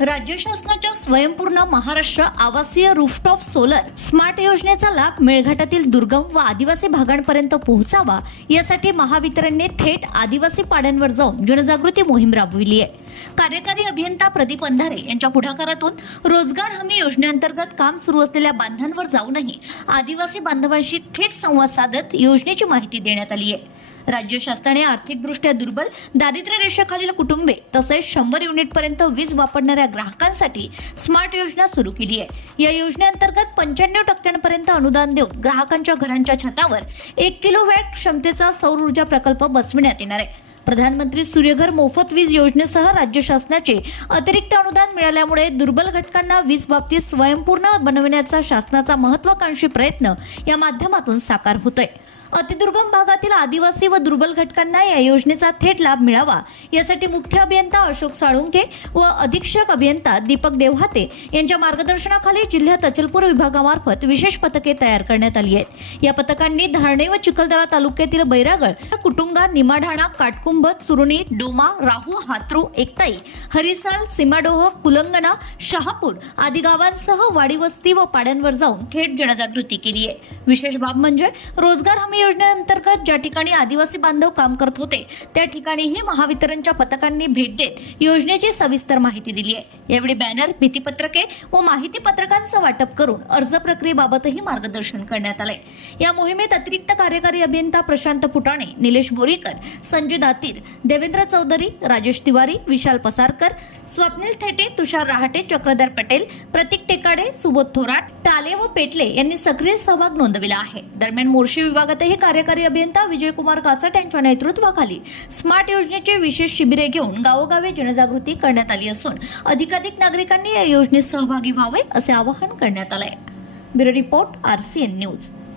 राज्य शासनाच्या स्वयंपूर्ण महाराष्ट्र आवासीय रूफटॉप सोलर स्मार्ट योजनेचा लाभ मेळघाटातील दुर्गम व आदिवासी भागांपर्यंत पोहोचावा यासाठी महावितरणने थेट आदिवासी पाड्यांवर जाऊन जनजागृती मोहीम राबविली आहे. कार्यकारी अभियंता प्रदीप अंधारे यांच्या पुढाकारातून रोजगार हमी योजनेअंतर्गत काम सुरू असलेल्या बांधांवर जाऊनही आदिवासी बांधवांशी थेट संवाद साधत योजनेची माहिती देण्यात आली आहे. राज्य शासनाने आर्थिकदृष्ट्या दुर्बल दारिद्र्य रेषेखालील कुटुंबे तसेच शंभर युनिटपर्यंत वीज वापरणाऱ्या ग्राहकांसाठी स्मार्ट योजना सुरू केली आहे. या योजनेअंतर्गत पंच्याण्णव टक्क्यांपर्यंत अनुदान देऊन ग्राहकांच्या घरांच्या छतावर एक किलो वॅट क्षमतेचा सौर ऊर्जा प्रकल्प बसविण्यात येणार आहे. प्रधानमंत्री सूर्यघर मोफत वीज योजनेसह राज्य शासनाचे अतिरिक्त अनुदान मिळाल्यामुळे दुर्बल घटकांना वीज बाबतीत स्वयंपूर्ण बनविण्याचा शासनाचा महत्वाकांक्षी प्रयत्न या माध्यमातून साकार होतोय. अतिदुर्गम भागातील आदिवासी व दुर्बल घटकांना या योजनेचा थेट लाभ मिळावा. यासाठी मुख्य अभियंता अशोक साळुंके व अधीक्षक अभियंता दीपक देवहाते यांच्या मार्गदर्शनाखाली जिल्ह्यात अचलपूर विभागामार्फत विशेष पथके तयार करण्यात आली आहेत. या पथकांनी धारणे व चिखलदरा तालुक्यातील बैरागड कुटुंगा निमाढाणा काटकुंभ चुरुणी डोमा राहू हात्रू एकताई हरिसाल सीमाडोह कुलंगणा शहापूर आदी गावांसह वाडीवस्ती व पाड्यांवर जाऊन थेट जनजागृती केली आहे. विशेष बाब म्हणजे रोजगार हमी योजनेअंतर्गत ज्या ठिकाणी आदिवासी बांधव काम करत होते त्या ठिकाणीही महावितरणच्या पथकांनी भेट देत योजनेची सविस्तर माहिती दिली आहे. यावेळी बॅनर भीतीपत्रके व माहिती पत्रकांचं वाटप करून अर्ज प्रक्रियेबाबतही मार्गदर्शन करण्यात आले या मोहिमेत अतिरिक्त कार्यकारी अभियंता प्रशांत फुटाणे निलेश बोरीकर संजय दातीर देवेंद्र चौधरी राजेश तिवारी विशाल पसारकर स्वप्नील थेटे तुषार रहाटे चक्रधर पटेल प्रतीक टेकाडे सुबोध थोराट टाले व पेटले यांनी सक्रिय सहभाग नोंदविला आहे. दरम्यान मोर्शी विभागातही कार्यकारी अभियंता विजयकुमार कासट यांच्या नेतृत्वाखाली स्मार्ट योजनेचे विशेष शिबिरे घेऊन गावोगावी जनजागृती करण्यात आली असून अधिकारी अधिक नागरिकांनी या योजनेत सहभागी व्हावे असे आवाहन करण्यात आलंय. Bureau report R C N news.